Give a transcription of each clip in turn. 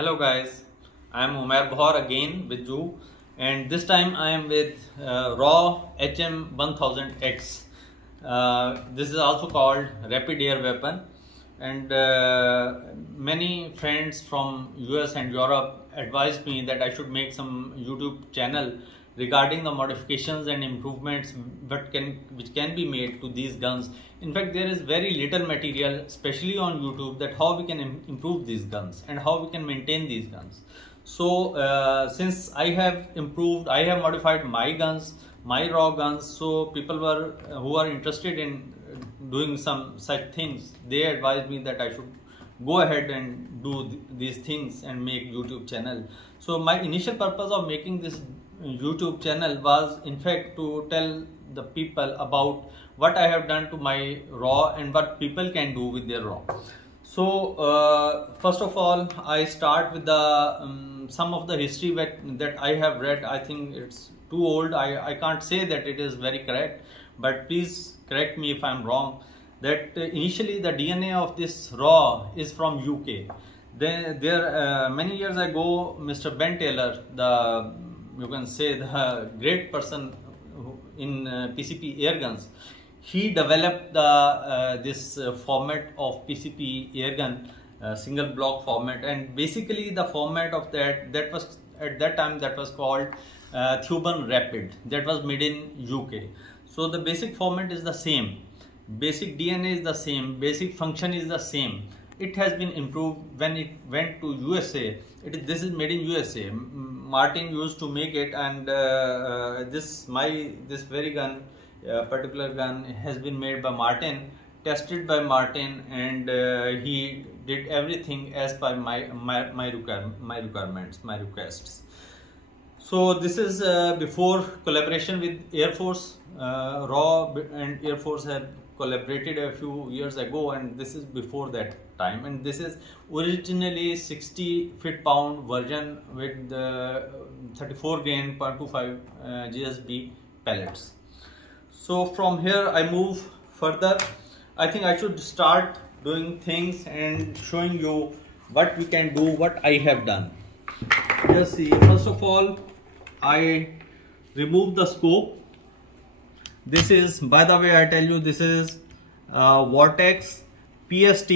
Hello guys, I am Umair Bahar again with you, and this time I am with Raw HM1000X. This is also called rapid air weapon, and many friends from US and Europe advised me that I should make some YouTube channel regarding the modifications and improvements which can be made to these guns. In fact, there is very little material, especially on YouTube, that how we can improve these guns and how we can maintain these guns. So since I have improved, I have modified my guns, my raw guns, so people who are interested in doing some such things, they advised me that I should go ahead and do these things and make YouTube channel. So my initial purpose of making this YouTube channel was in fact to tell the people about what I have done to my raw and what people can do with their raw. So first of all, I start with the some of the history that I have read. I think it's too old. I can't say that it is very correct, but please correct me if I'm wrong. That initially the DNA of this raw is from UK. There many years ago, Mr. Ben Taylor, you can say the great person in PCP air guns, he developed this format of PCP air gun, single block format, and basically the format of that was at that time that was called Thuban Rapid, that was made in UK. So the basic format is the same, basic DNA is the same, basic function is the same. It has been improved when it went to USA. This is made in USA. Martin used to make it, and this very gun, particular gun, has been made by Martin, tested by Martin, and he did everything as per my requirements, my requests. So this is before collaboration with Air Force. Raw and Air Force have collaborated a few years ago, and this is before that time, and this is originally 60 foot-pound version with 34 grain 0.25 GSB pellets. So from here I move further. I think I should start doing things and showing you what we can do, what I have done. Just see, first of all, I remove the scope. This is, by the way, I tell you, this is Vortex PST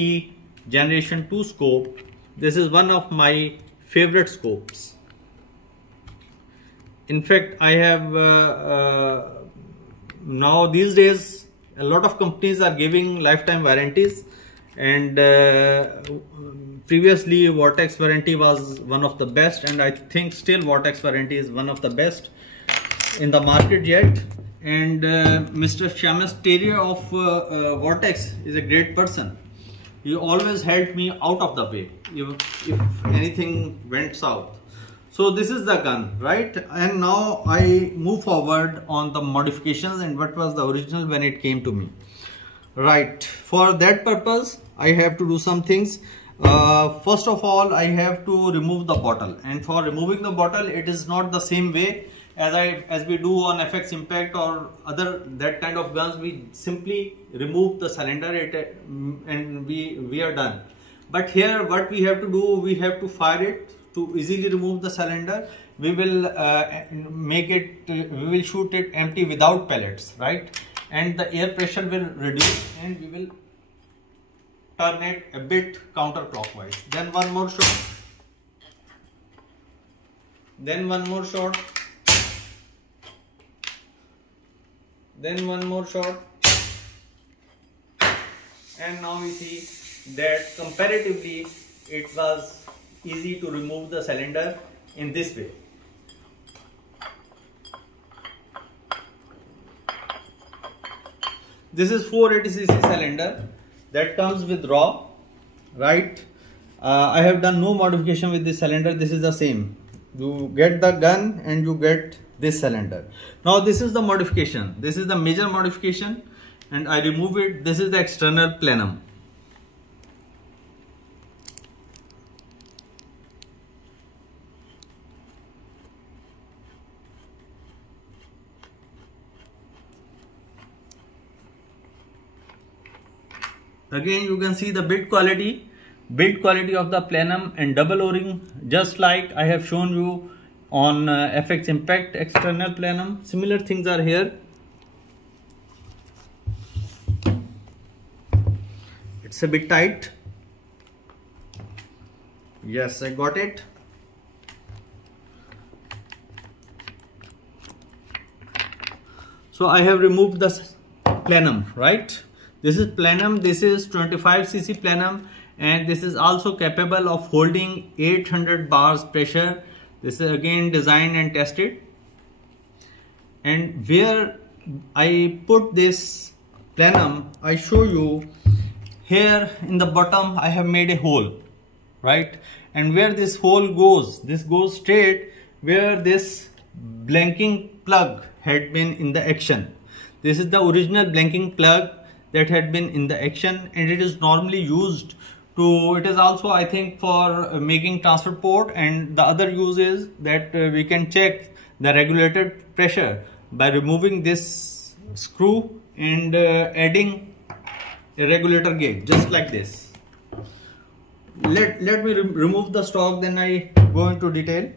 Generation 2 scope. This is one of my favorite scopes. In fact, I have now these days a lot of companies are giving lifetime warranties, and previously Vortex warranty was one of the best, and I think still Vortex warranty is one of the best in the market yet. And Mr. Shamus Terrier of Vortex is a great person. He always helped me out of the way if anything went south. So this is the gun, right? And now I move forward on the modifications and what was the original when it came to me. Right, for that purpose I have to do some things. First of all, I have to remove the bottle, and for removing the bottle, it is not the same way as we do on FX Impact or other that kind of guns. We simply remove the cylinder and we are done. But here what we have to do, we have to fire it to easily remove the cylinder. We will we will shoot it empty without pellets, right? And the air pressure will reduce, and we will turn it a bit counterclockwise. Then one more shot. Then one more shot. Then one more shot, and now we see that comparatively it was easy to remove the cylinder in this way. This is 480cc cylinder that comes with raw, right? I have done no modification with this cylinder. This is the same. You get the gun and you get this cylinder. Now this is the modification. This is the major modification, and I remove it. This is the external plenum. Again, you can see the bit quality build quality of the plenum and double o-ring, just like I have shown you on FX Impact external plenum. Similar things are here. It's a bit tight. Yes, I got it. So I have removed the plenum, right? This is plenum, this is 25cc plenum, and this is also capable of holding 800 bars pressure. This is again designed and tested. And where I put this plenum, I show you here in the bottom I have made a hole, right? And where this hole goes, this goes straight where this blanking plug had been in the action. This is the original blanking plug that had been in the action, and it is normally used to, it is also I think for making transfer port, and the other use is that we can check the regulated pressure by removing this screw and adding a regulator gauge just like this. Let me remove the stock, then I go into detail.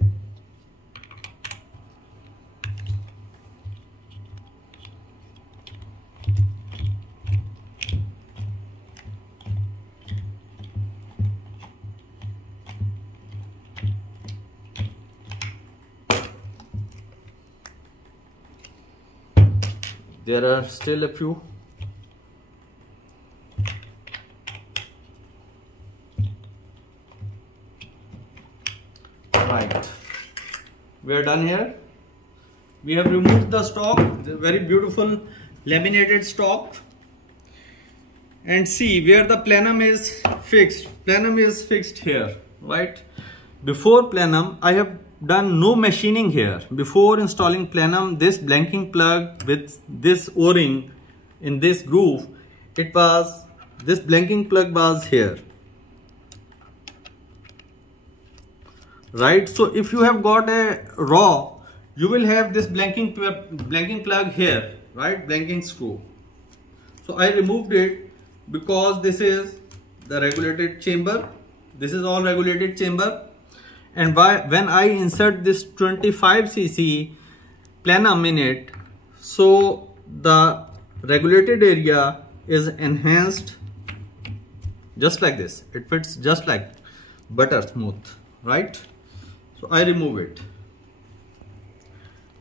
There are still a few. Right, we are done here. We have removed the stock, the very beautiful laminated stock, and see where the plenum is fixed. Plenum is fixed here, right? Before plenum, I have done no machining here. Before installing plenum, this blanking plug with this o-ring in this groove, it was, this blanking plug was here, right? So if you have got a raw, you will have this blanking plug here, right? Blanking screw. So I removed it because this is the regulated chamber. This is all regulated chamber. And when I insert this 25cc plenum in it, so the regulated area is enhanced just like this. It fits just like butter smooth, right? So I remove it.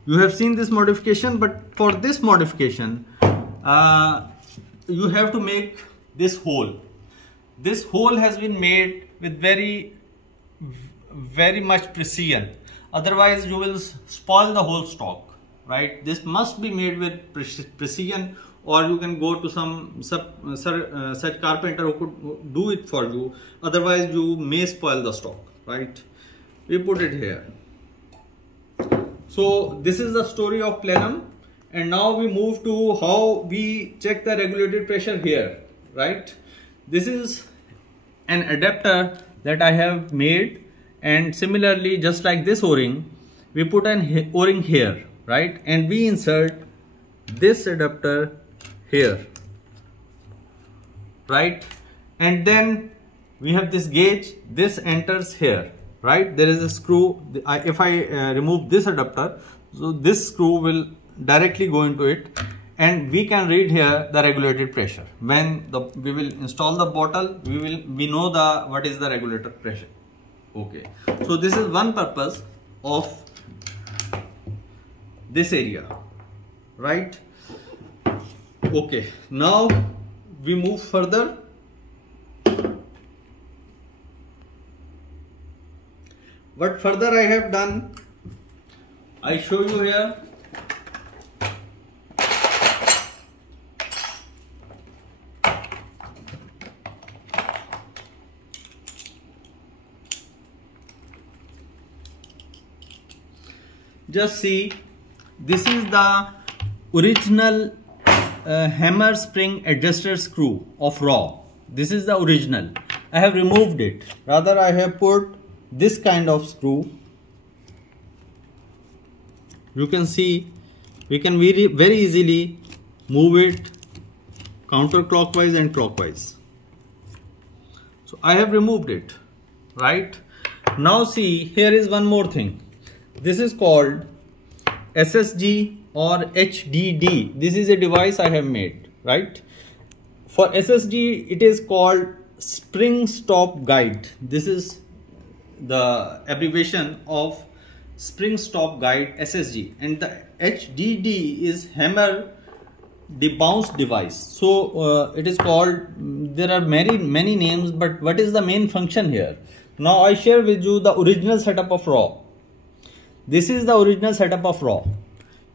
You have seen this modification, but for this modification, you have to make this hole. This hole has been made with very much precision, otherwise you will spoil the whole stock, right? This must be made with precision, or you can go to some such carpenter who could do it for you, otherwise you may spoil the stock, right? We put it here. So this is the story of plenum, and now we move to how we check the regulated pressure here, right? This is an adapter that I have made, and similarly, just like this o-ring, we put an o-ring here, right? And we insert this adapter here, right? And then we have this gauge, this enters here, right? There is a screw. If I remove this adapter, so this screw will directly go into it, and we can read here the regulated pressure. When we will install the bottle, we know what is the regulated pressure. Okay, so this is one purpose of this area, right? Okay, now we move further. What further I have done, I show you here. Just see, this is the original hammer spring adjuster screw of raw. This is the original. I have removed it. Rather, I have put this kind of screw. You can see, we can very easily move it counterclockwise and clockwise. So I have removed it, right? Now see, here is one more thing. This is called SSG or HDD. This is a device I have made, right? For SSG, it is called Spring Stop Guide. This is the abbreviation of Spring Stop Guide SSG, and the HDD is Hammer Debounce device. So it is called, there are many names, but what is the main function here? Now I share with you the original setup of RAW. This is the original setup of RAW.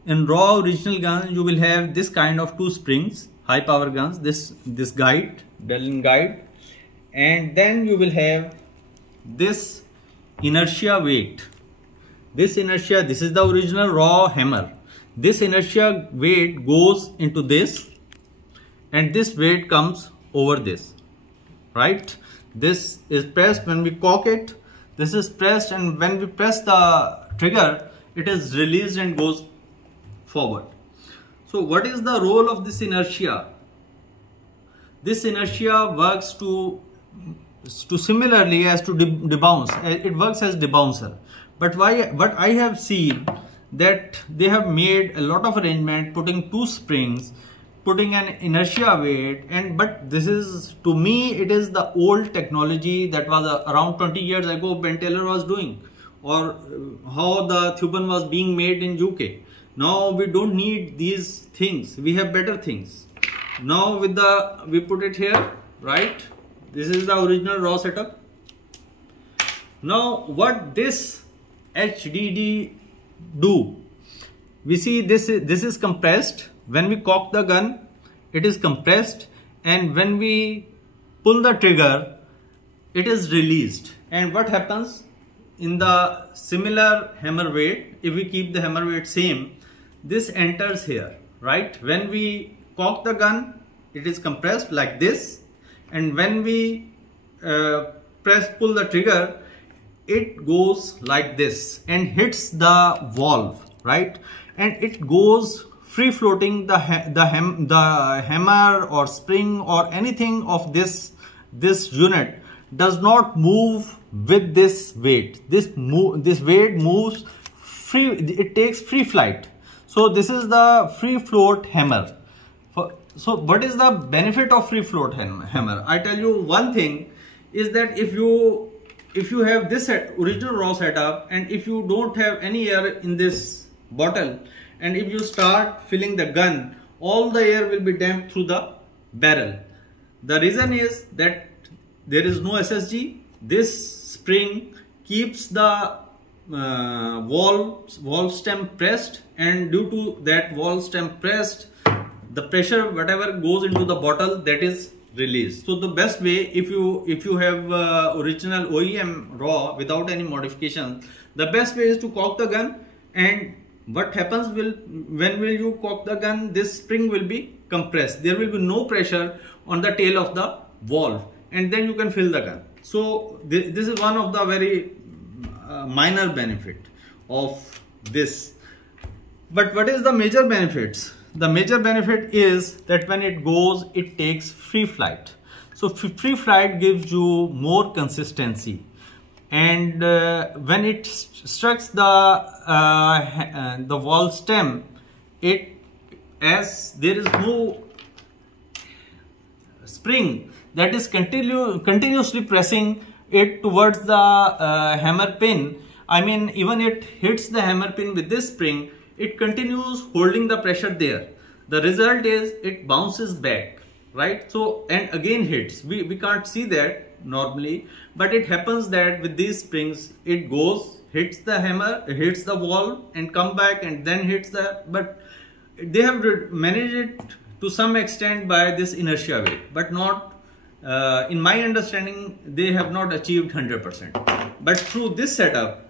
In RAW original gun, you will have this kind of two springs, high power guns, this guide, Delrin guide, and then you will have this inertia weight. This inertia, this is the original RAW hammer. This inertia weight goes into this, and this weight comes over this, right? This is pressed when we cock it. This is pressed, and when we press the trigger, it is released and goes forward. So what is the role of this inertia? This inertia works to similarly as to debounce. It works as debouncer. But what I have seen, that they have made a lot of arrangement, putting two springs, putting an inertia weight, but this is, to me, it is the old technology that was around 20 years ago Ben Taylor was doing, or how the Thuban was being made in UK. Now we don't need these things, we have better things. Now with we put it here, right? This is the original RAW setup. Now what this HDD do? We see this is compressed. When we cock the gun, it is compressed, and when we pull the trigger, it is released. And what happens in the similar hammer weight, if we keep the hammer weight same, this enters here, right? When we cock the gun, it is compressed like this, and when we pull the trigger, it goes like this and hits the valve, right? And it goes free floating. The hammer or spring or anything of this unit does not move with this weight. This weight moves free. It takes free flight. So this is the free float hammer. So what is the benefit of free float hammer? I tell you one thing is that if you have this original RAW setup, and if you don't have any air in this bottle, and if you start filling the gun, all the air will be damped through the barrel. The reason is that there is no SSG. This spring keeps the valve stem pressed, and due to that valve stem pressed, the pressure whatever goes into the bottle, that is released. So the best way, if you have original OEM RAW without any modification, the best way is to cock the gun. And what happens when you cock the gun, this spring will be compressed. There will be no pressure on the tail of the valve, and then you can fill the gun. So this is one of the very minor benefit of this. But what is the major benefits? The major benefit is that when it goes, it takes free flight. So free flight gives you more consistency, and when it strikes the valve stem, as there is no spring that is continuously pressing it towards the hammer pin. I mean, even it hits the hammer pin with this spring, it continues holding the pressure there. The result is it bounces back, right? So, and again hits. We can't see that normally, but it happens that with these springs, it goes, hits the hammer, hits the valve, and come back, and then hits the, but they have managed it to some extent by this inertia weight, but not, in my understanding, they have not achieved 100%. But through this setup,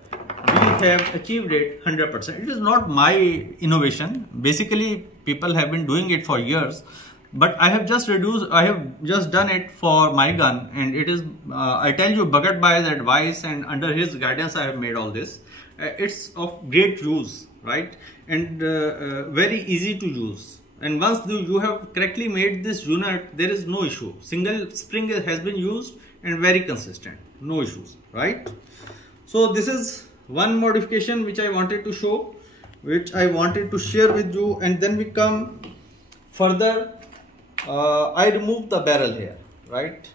we have achieved it 100%. It is not my innovation. Basically, people have been doing it for years, but I have just done it for my gun, and it is, I tell you, Bhagat Bhai's advice, and under his guidance I have made all this. It's of great use, right? And very easy to use. And once you have correctly made this unit, there is no issue. Single spring has been used, and very consistent, no issues, right? So this is one modification which I wanted to show, which I wanted to share with you. And then we come further. I removed the barrel here, right?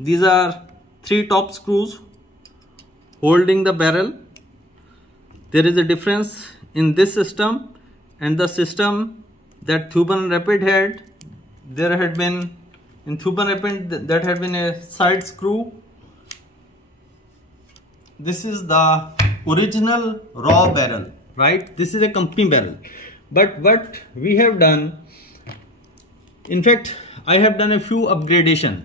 These are 3 top screws holding the barrel. There is a difference in this system and the system that Thuban Rapid had. There had been, in Thuban Rapid, that had been a side screw. This is the original raw barrel, right? This is a company barrel. But what we have done, in fact, I have done a few upgradation.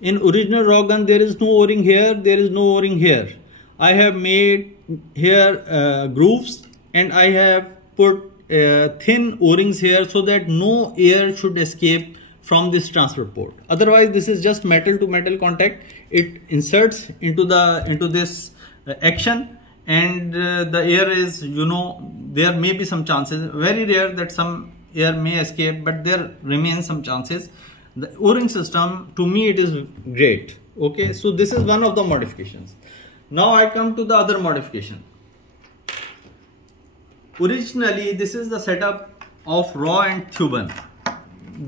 In original raw gun, there is no O-ring here, there is no O-ring here. I have made here grooves, and I have put thin O-rings here so that no air should escape from this transfer port. Otherwise, this is just metal to metal contact. It inserts into this action, and the air is, you know, there may be some chances, very rare that some air may escape, but there remains some chances. The O-ring system, to me, it is great. Okay, so this is one of the modifications. Now I come to the other modification. Originally, this is the setup of raw and Thuban.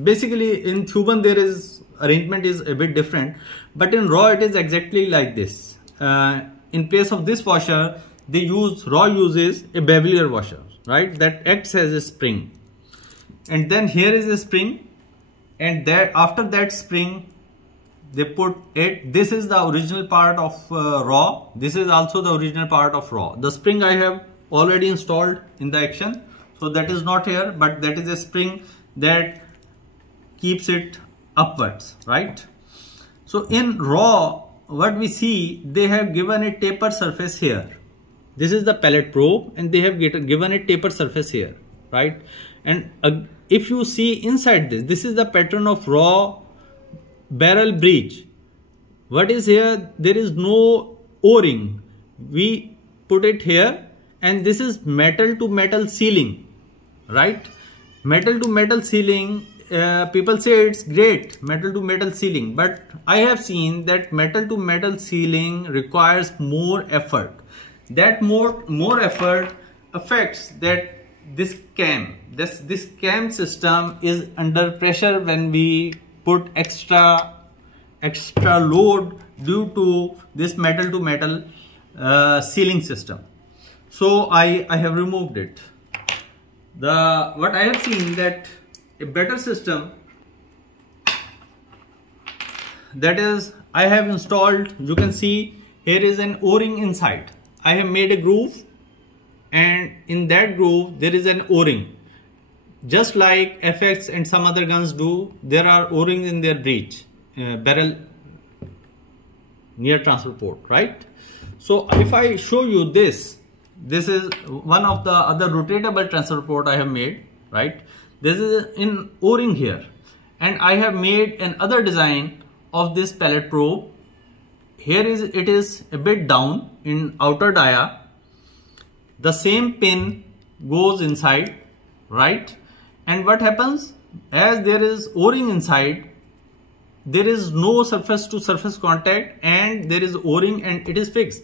Basically, in Thuban there is arrangement is a bit different, but in raw it is exactly like this. In place of this washer, raw uses a bevellier washer, right? That acts as a spring, and then here is a spring, and that after that spring they put it. This is the original part of raw. This is also the original part of raw. The spring I have already installed in the action, so that is not here, but that is a spring that keeps it upwards, right? So in raw, what we see, they have given a taper surface here. This is the pellet probe, and they have given a taper surface here, right? And if you see inside this is the pattern of raw barrel breech. What is here? There is no O-ring. We put it here, and this is metal to metal sealing, right? Metal to metal sealing, people say it's great, metal to metal sealing, but I have seen that metal to metal sealing requires more effort. That more effort affects that this cam system is under pressure when we put extra load due to this metal to metal sealing system. So I have removed it. What I have seen that a better system, that is, I have installed, you can see here is an O-ring inside. I have made a groove, and in that groove there is an O-ring. Just like FX and some other guns do, there are O-rings in their breech, barrel near transfer port, right? So if I show you this is one of the other rotatable transfer port I have made, right? This is in O-ring here, and I have made another design of this pellet probe. Here it is a bit down in outer dia. The same pin goes inside, right? And what happens, as there is O-ring inside, there is no surface to surface contact, and there is O-ring and it is fixed.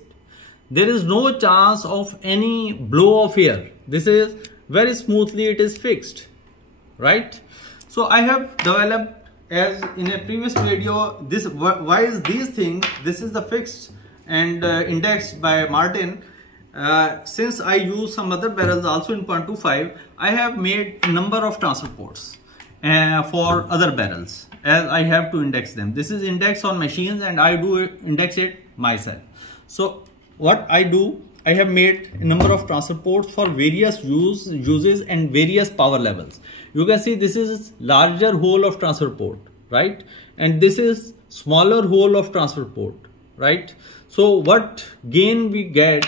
There is no chance of any blow of air. This is very smoothly, it is fixed, right? So I have developed, as in a previous video, this, why is these things, this is the fixed and indexed by Martin. Since I use some other barrels also in 0.25, I have made a number of transfer ports for other barrels, as I have to index them. This is indexed on machines, and I do index it myself. So what I do, I have made a number of transfer ports for various uses and various power levels. You can see this is larger hole of transfer port, right? And this is smaller hole of transfer port, right? So what gain we get,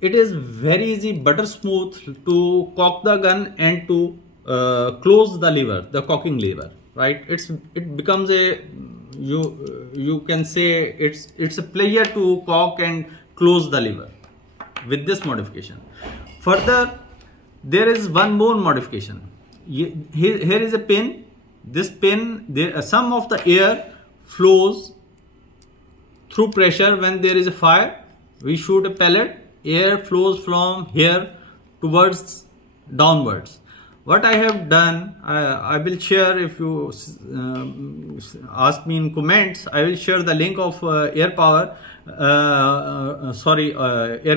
it is very easy, butter smooth to cock the gun and to close the lever, the cocking lever, right? It becomes a, you can say it's a pleasure to cock and close the lever with this modification. Further, there is one more modification. Here is a pin. This pin, some of the air flows through pressure. When there is a fire, we shoot a pellet, air flows from here towards downwards. What I have done, I will share, if you ask me in comments, I will share the link of air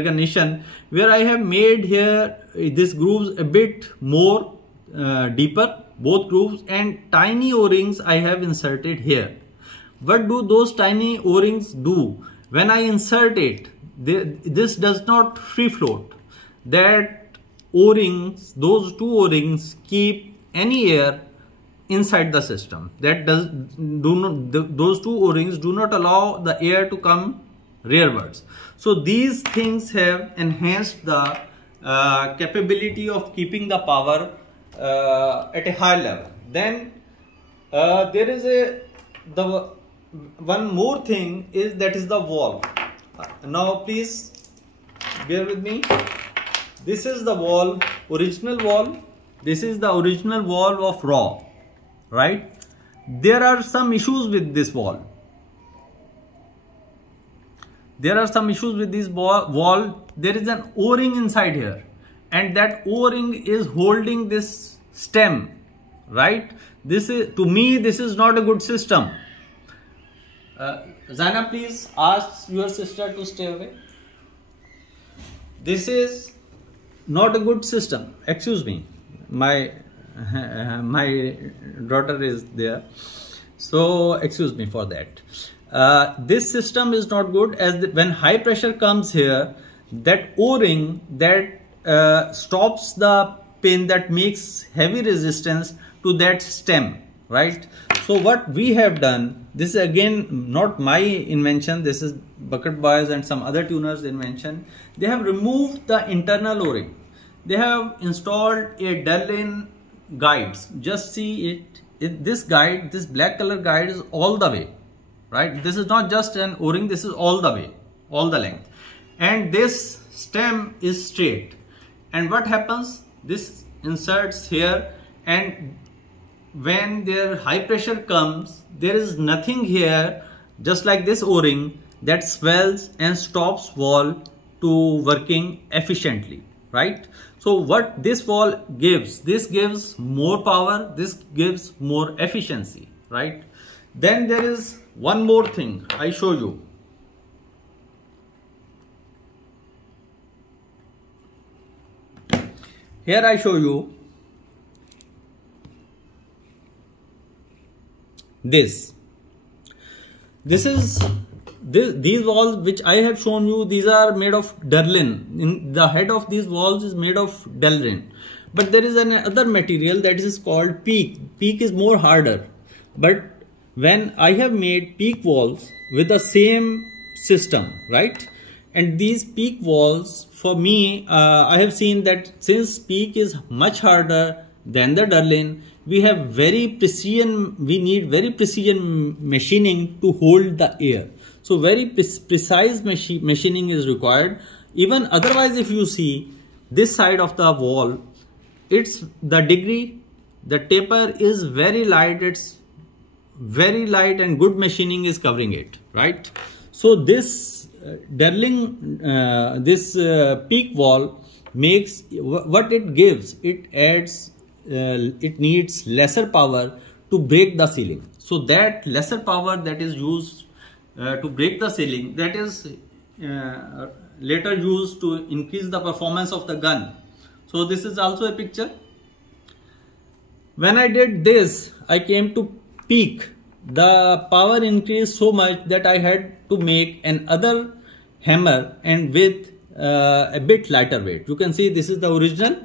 condition, where I have made here this grooves a bit more deeper, both grooves, and tiny O-rings I have inserted here. What do those tiny O-rings do? When I insert it, this does not free float. That O-rings, those two O-rings keep any air inside the system. Those two O-rings do not allow the air to come rearwards. So these things have enhanced the capability of keeping the power at a high level. Then there is one more thing is that is the valve. Now please bear with me. This is the valve, original valve. This is the original valve of RAW, right? There are some issues with this valve. There are some issues with this valve. There is an O-ring inside here, and that O-ring is holding this stem, right? This is, to me, this is not a good system. Zaina, please ask your sister to stay away. This is not a good system. Excuse me, my daughter is there, so excuse me for that. This system is not good, as when high pressure comes here, that O-ring that stops the pin, that makes heavy resistance to that stem, right? So what we have done, this is again not my invention, this is Bucket Boys and some other tuners invention. They have removed the internal O-ring. They have installed a Delrin guides. Just see it. This guide, this black color guide, is all the way, right? This is not just an O-ring, this is all the way, all the length. And this stem is straight. And what happens? This inserts here, and when their high pressure comes, there is nothing here, just like this O-ring, that swells and stops valve to working efficiently, right? So what this valve gives, this gives more power, this gives more efficiency, right? Then there is one more thing I show you. Here I show you this. These valves which I have shown you, these are made of Delrin. The head of these valves is made of Delrin. But there is another material that is called PEEK. PEEK is more harder. But when I have made PEEK valves with the same system, right? And these PEEK valves, for me, I have seen that since PEEK is much harder than the Delrin, we need very precision machining to hold the air. So very precise machining is required. Even otherwise, if you see this side of the valve, it's the degree, the taper is very light. It's very light, and good machining is covering it, right? So this this PEEK valve makes what it gives. It adds. It needs lesser power to break the sealing. So that lesser power that is used to break the sealing, that is later used to increase the performance of the gun. So this is also a picture. When I did this, I came to PEEK. The power increased so much that I had to make another hammer, and with a bit lighter weight. You can see this is the original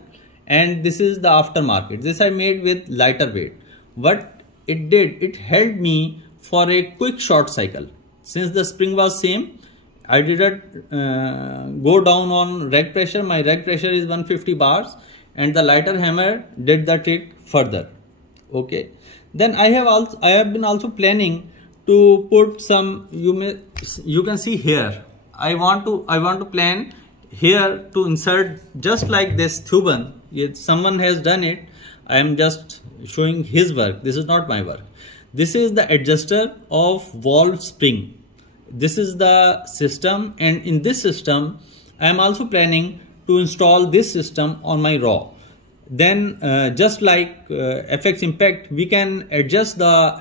and this is the aftermarket. This I made with lighter weight. What it did, it held me for a quick short cycle. Since the spring was same, I didn't go down on reg pressure. My reg pressure is 150 bars, and the lighter hammer did the trick further. Okay. Then I have been also planning to put some, you can see here. I want to plan here to insert just like this thuban. someone has done it. I am just showing his work. This is not my work. This is the adjuster of valve spring. This is the system, and in this system I am also planning to install this system on my RAW. Then just like FX Impact, we can adjust the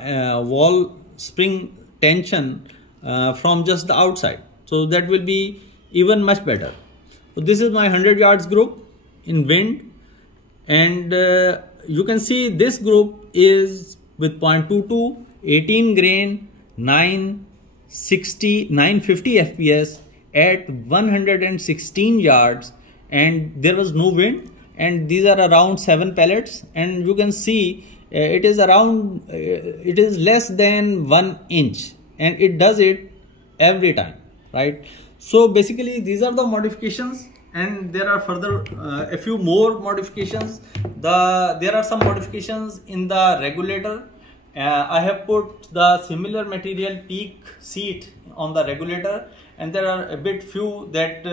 valve spring tension from just the outside, so that will be even much better. So this is my 100 yards group in wind, and you can see this group is with 0.22, 18 grain, 950 fps at 116 yards, and there was no wind, and these are around 7 pellets, and you can see it is around it is less than 1 inch, and it does it every time, right? So basically these are the modifications, and there are further a few more modifications. There are some modifications in the regulator. I have put the similar material PEEK seat on the regulator, and there are a bit few that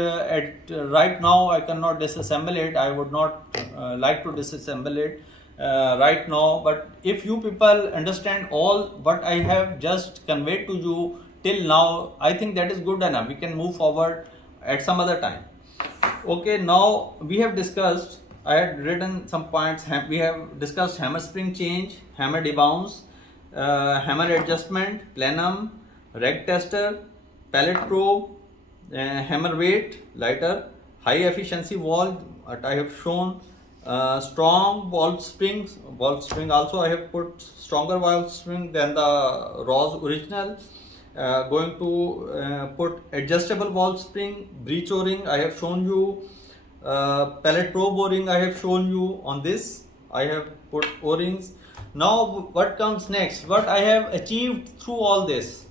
right now I cannot disassemble it. I would not like to disassemble it right now, but if you people understand all what I have just conveyed to you till now, I think that is good enough. We can move forward at some other time. Okay, now we have discussed, I had written some points. We have discussed hammer spring change, hammer debounce, hammer adjustment, plenum, reg tester, pellet probe, hammer weight, lighter, high efficiency valve, I have shown, strong valve springs. Valve spring also I have put stronger valve spring than the RAW's original. Going to put adjustable valve spring, breech o-ring I have shown you, pellet probe o-ring I have shown you. On this I have put o-rings. Now what comes next? What I have achieved through all this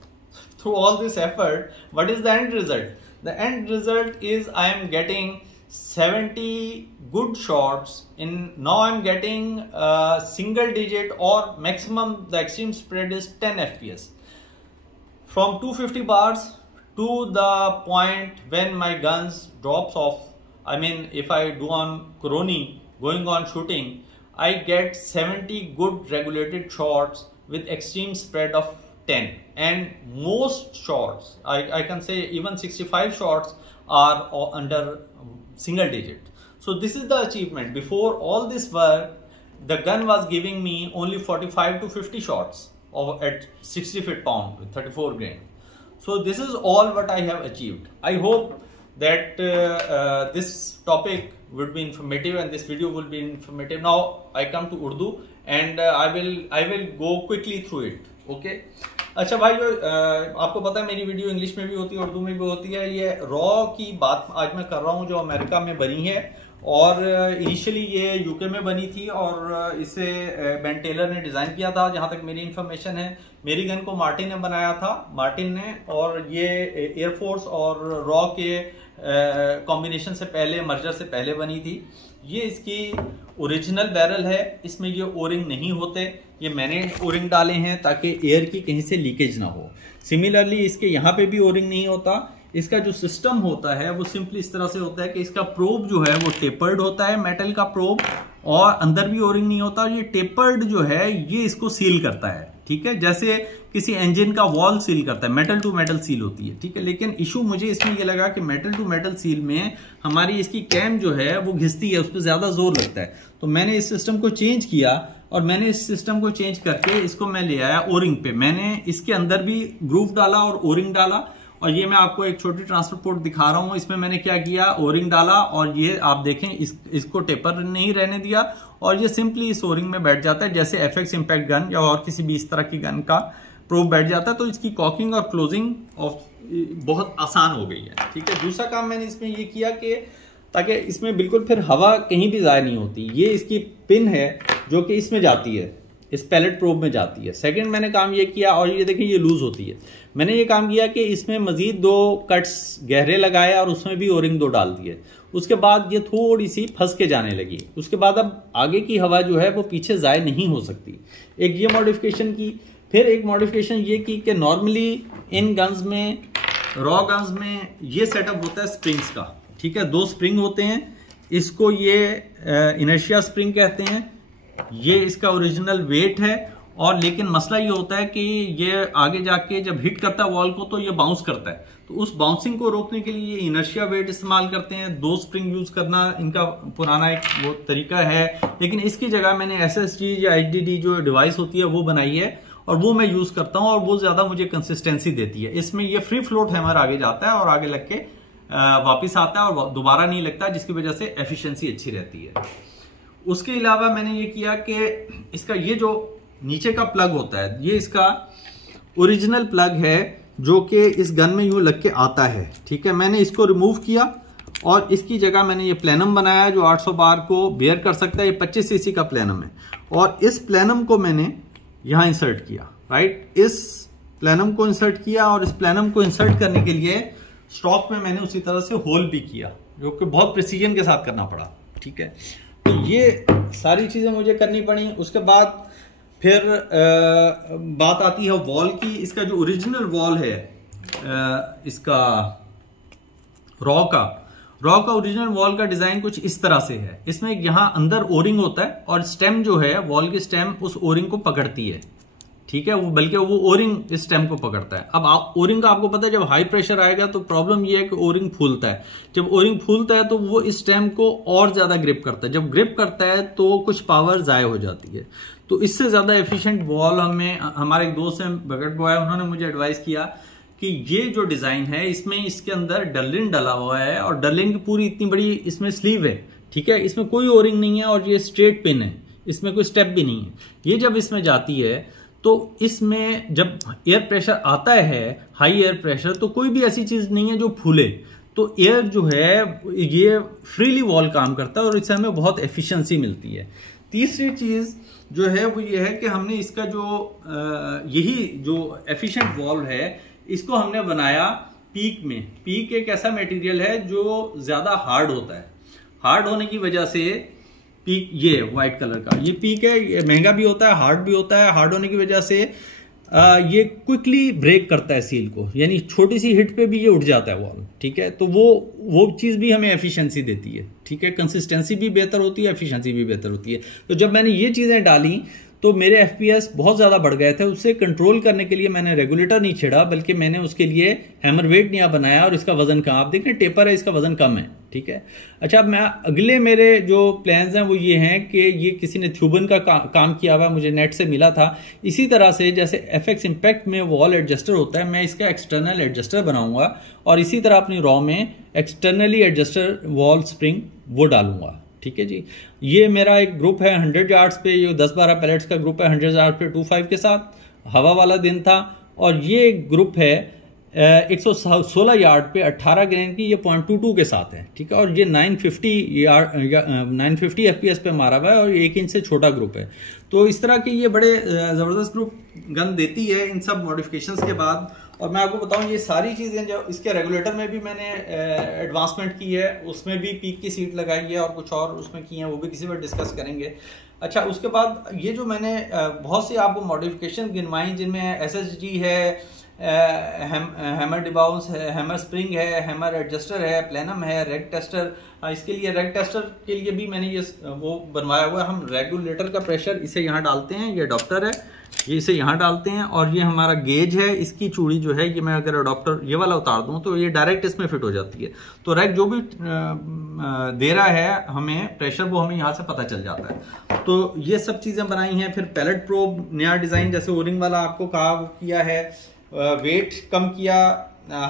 effort, what is the end result? The end result is I am getting 70 good shots in. Now I am getting single digit or maximum, the extreme spread is 10 fps. From 250 bars to the point when my guns drops off, I mean if I do on Crony going on shooting, I get 70 good regulated shots with extreme spread of 10, and most shots, I can say even 65 shots are under single digit. So this is the achievement. Before all this work, the gun was giving me only 45 to 50 shots at 60 foot-pound with 34 grain. So this is all what I have achieved. I hope that this topic would be informative and this video will be informative. Now I come to Urdu and I will go quickly through it. Okay. अच्छा भाई, आपको पता है मेरी video English में भी होती है, उर्दू में भी होती है. ये रॉ की बात आज मैं कर रहा हूँ जो अमेरिका में बनी है, और इनिशियली ये यूके में बनी थी और इसे बेन टेलर ने डिज़ाइन किया था जहाँ तक मेरी इन्फॉर्मेशन है. मेरी गन को मार्टिन ने बनाया था, मार्टिन ने, और ये एयरफोर्स और रॉ के कॉम्बिनेशन से पहले, मर्जर से पहले बनी थी. ये इसकी ओरिजिनल बैरल है, इसमें ये ओरिंग नहीं होते, ये मैंने ओरिंग डाले हैं ताकि एयर की कहीं से लीकेज ना हो. सिमिलरली इसके यहाँ पे भी ओरिंग नहीं होता. इसका जो सिस्टम होता है वो सिंपली इस तरह से होता है कि इसका प्रोब जो है वो टेपर्ड होता है, मेटल का प्रोब, और अंदर भी ओरिंग नहीं होता. ये टेपर्ड जो है ये इसको सील करता है, ठीक है, जैसे किसी इंजन का वॉल सील करता है, मेटल टू मेटल सील होती है, ठीक है. लेकिन इशू मुझे इसमें ये लगा कि मेटल टू मेटल सील में हमारी इसकी कैम जो है वो घिसती है, उस पर ज्यादा जोर लगता है. तो मैंने इस सिस्टम को चेंज किया, और मैंने इस सिस्टम को चेंज करके इसको मैं ले आया ओरिंग पे. मैंने इसके अंदर भी ग्रूव डाला और ओरिंग डाला, और ये मैं आपको एक छोटी ट्रांसफर पोर्ट दिखा रहा हूं. इसमें मैंने क्या किया, ओरिंग डाला, और ये आप देखें इसको टेपर नहीं रहने दिया, और ये सिंपली इस ओरिंग में बैठ जाता है जैसे एफएक्स इम्पैक्ट गन या और किसी भी इस तरह की गन का प्रोब बैठ जाता है. तो इसकी कॉकिंग और क्लोजिंग बहुत आसान हो गई है, ठीक है. दूसरा काम मैंने इसमें ये किया कि ताकि इसमें बिल्कुल फिर हवा कहीं भी ज़ाया नहीं होती. ये इसकी पिन है जो कि इसमें जाती है, इस पैलेट प्रोब में जाती है. सेकंड मैंने काम ये किया, और ये देखिए ये लूज होती है, मैंने ये काम किया कि इसमें मजीद 2 कट्स गहरे लगाए और उसमें भी ओरिंग 2 डाल दिए. उसके बाद ये थोड़ी सी फंस के जाने लगी. उसके बाद अब आगे की हवा जो है वो पीछे ज़ाया नहीं हो सकती. एक ये मॉडिफिकेशन की. फिर एक मॉडिफिकेशन ये की कि नॉर्मली इन गन्स में, रॉ गन्स में ये सेटअप होता है स्प्रिंग्स का, ठीक है. 2 स्प्रिंग होते हैं, इसको ये इनर्शिया स्प्रिंग कहते हैं, ये इसका ओरिजिनल वेट है। और लेकिन मसला ये होता है कि ये आगे जाके जब हिट करता है वॉल को तो ये बाउंस करता है, तो उस बाउंसिंग को रोकने के लिए ये इनर्शिया वेट इस्तेमाल करते हैं। 2 स्प्रिंग यूज करना इनका पुराना एक वो तरीका है, लेकिन इसकी जगह मैंने SSG या HDD जो डिवाइस होती है वो बनाई है और वो मैं यूज करता हूँ और वो ज्यादा मुझे कंसिस्टेंसी देती है। इसमें ये फ्री फ्लोट हैमर आगे जाता है और आगे लग के वापिस आता है और दोबारा नहीं लगता, जिसकी वजह से एफिशिएंसी अच्छी रहती है। उसके अलावा मैंने ये किया कि इसका ये जो नीचे का प्लग होता है ये इसका ओरिजिनल प्लग है जो कि इस गन में यूं लग के आता है, ठीक है। मैंने इसको रिमूव किया और इसकी जगह मैंने ये प्लेनम बनाया जो 800 बार को बेयर कर सकता है। ये 25 सीसी का प्लेनम है और इस प्लेनम को मैंने यहां इंसर्ट किया, राइट। इस प्लेनम को इंसर्ट किया और इस प्लेनम को इंसर्ट करने के लिए स्टॉक में मैंने उसी तरह से होल भी किया, जो कि बहुत प्रिसीजन के साथ करना पड़ा, ठीक है। तो ये सारी चीजें मुझे करनी पड़ी। उसके बाद फिर बात आती है वॉल की। इसका जो ओरिजिनल वॉल है इसका रॉ का ओरिजिनल वॉल का डिजाइन कुछ इस तरह से है। इसमें यहां अंदर ओरिंग होता है और स्टेम जो है वॉल की स्टेम उस ओरिंग को पकड़ती है, ठीक है। वो बल्कि वो ओरिंग इस स्टेम को पकड़ता है। अब ओरिंग का आपको पता है जब हाई प्रेशर आएगा तो प्रॉब्लम ये है कि ओरिंग फूलता है। जब ओरिंग फूलता है तो वो इस स्टेम को और ज्यादा ग्रिप करता है। जब ग्रिप करता है तो कुछ पावर जाया हो जाती है। तो इससे ज्यादा एफिशिएंट वॉल हमारे एक दोस्त हैं बगट बॉय, उन्होंने मुझे एडवाइस किया कि ये जो डिजाइन है इसमें इसके अंदर डर्लिन डला हुआ है और डर्लिन की पूरी इतनी बड़ी इसमें स्लीव है, ठीक है। इसमें कोई ओरिंग नहीं है और ये स्ट्रेट पिन है, इसमें कोई स्टेप भी नहीं है। ये जब इसमें जाती है तो इसमें जब एयर प्रेशर आता है हाई एयर प्रेशर तो कोई भी ऐसी चीज नहीं है जो फूले। तो एयर जो है ये फ्रीली वॉल काम करता है और इससे हमें बहुत एफिशिएंसी मिलती है। तीसरी चीज जो है वो ये है कि हमने इसका जो यही जो एफिशिएंट वॉल है इसको हमने बनाया पीक में। पीक एक ऐसा मटेरियल है जो ज्यादा हार्ड होता है। हार्ड होने की वजह से पीक, ये व्हाइट कलर का ये पीक है, ये महंगा भी होता है, हार्ड भी होता है। हार्ड होने की वजह से ये क्विकली ब्रेक करता है सील को, यानी छोटी सी हिट पे भी ये उठ जाता है वॉल, ठीक है। तो वो चीज भी हमें एफिशिएंसी देती है, ठीक है। कंसिस्टेंसी भी बेहतर होती है, एफिशिएंसी भी बेहतर होती है। तो जब मैंने ये चीजें डाली तो मेरे FPS बहुत ज्यादा बढ़ गए थे। उससे कंट्रोल करने के लिए मैंने रेगुलेटर नहीं छेड़ा, बल्कि मैंने उसके लिए हैमर वेट नया बनाया और इसका वजन कम, आप देखें टेपर है, इसका वजन कम है, ठीक है। अच्छा, अब मैं अगले मेरे जो प्लान्स हैं वो ये हैं कि ये किसी ने थ्यूबन का काम किया हुआ मुझे नेट से मिला था। इसी तरह से जैसे FX इम्पैक्ट में वॉल एडजस्टर होता है, मैं इसका एक्सटर्नल एडजस्टर बनाऊंगा और इसी तरह अपनी रॉ में एक्सटर्नली एडजस्टर वॉल स्प्रिंग वो डालूंगा, ठीक है जी। ये मेरा एक ग्रुप है 100 यार्ड्स पे, ये 10-12 पैलेट्स का ग्रुप है 100 यार्ड पे 25 के साथ। हवा वाला दिन था और ये एक ग्रुप है 116 यार्ड पे 18 ग्रेन की, ये 0.22 के साथ है, ठीक है। और ये 950 FPS पे मारा हुआ है और 1 इंच से छोटा ग्रुप है। तो इस तरह की ये बड़े जबरदस्त ग्रुप गन देती है इन सब मॉडिफिकेशंस के बाद। और मैं आपको बताऊं ये सारी चीजें जो इसके रेगुलेटर में भी मैंने एडवांसमेंट की है, उसमें भी पीक की सीट लगाई है और कुछ और उसमें की है, वो भी किसी पर डिस्कस करेंगे। अच्छा, उसके बाद ये जो मैंने बहुत सी आपको मॉडिफिकेशन गिनवाई जिनमें SSG है, हैमर डिबाउंस है, हैमर स्प्रिंग है, हैमर एडजस्टर है, प्लेनम है, रेग टेस्टर। इसके लिए रेग टेस्टर के लिए भी मैंने ये वो बनवाया हुआ है। हम रेगुलेटर का प्रेशर इसे यहाँ डालते हैं, ये अडॉप्टर है, ये इसे यहाँ डालते हैं और ये हमारा गेज है। इसकी चूड़ी जो है ये मैं अगर अडॉप्टर ये वाला उतार दूं तो ये डायरेक्ट इसमें फिट हो जाती है। तो रैक जो भी दे रहा है हमें प्रेशर, वो हमें यहाँ से पता चल जाता है। तो ये सब चीजें बनाई हैं। फिर पैलेट प्रोब नया डिजाइन जैसे ओरिंग वाला आपको कहा किया है, वेट कम किया,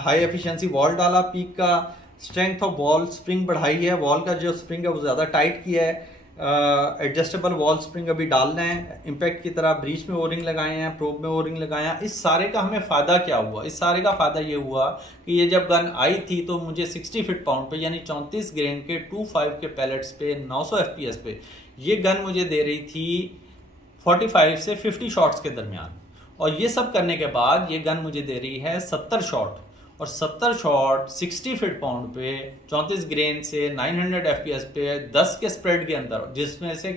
हाई एफिशिएंसी वॉल डाला, पीक का स्ट्रेंथ ऑफ वॉल स्प्रिंग बढ़ाई है, वॉल का जो स्प्रिंग है वो ज्यादा टाइट किया है, एडजस्टेबल वॉल स्प्रिंग अभी डालना है, इम्पैक्ट की तरह ब्रीच में ओरिंग लगाए हैं, प्रोब में ओरिंग लगाए हैं। इस सारे का हमें फायदा क्या हुआ? इस सारे का फायदा ये हुआ कि ये जब गन आई थी तो मुझे 60 फीट पाउंड पे यानी 34 ग्रेन के 25 के पैलेट्स पे 900 FPS पे ये गन मुझे दे रही थी 45 से 50 शॉट्स के दरमियान। और ये सब करने के बाद ये गन मुझे दे रही है 70 शॉट, और 70 शॉट 60 फीट पाउंड पे 34 ग्रेन से 900 FPS पे 10 के स्प्रेड के अंदर, जिसमें से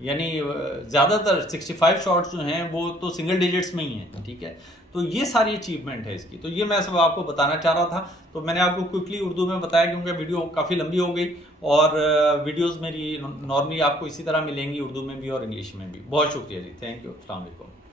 यानी ज़्यादातर 65 शॉट्स जो हैं वो तो सिंगल डिजिट्स में ही हैं, ठीक है। तो ये सारी अचीवमेंट है इसकी, तो ये मैं सब आपको बताना चाह रहा था। तो मैंने आपको क्विकली उर्दू में बताया क्योंकि वीडियो काफ़ी लंबी हो गई, और वीडियोस मेरी नॉर्मली आपको इसी तरह मिलेंगी, उर्दू में भी और इंग्लिश में भी। बहुत शुक्रिया जी, थैंक यू, अस्सलाम वालेकुम।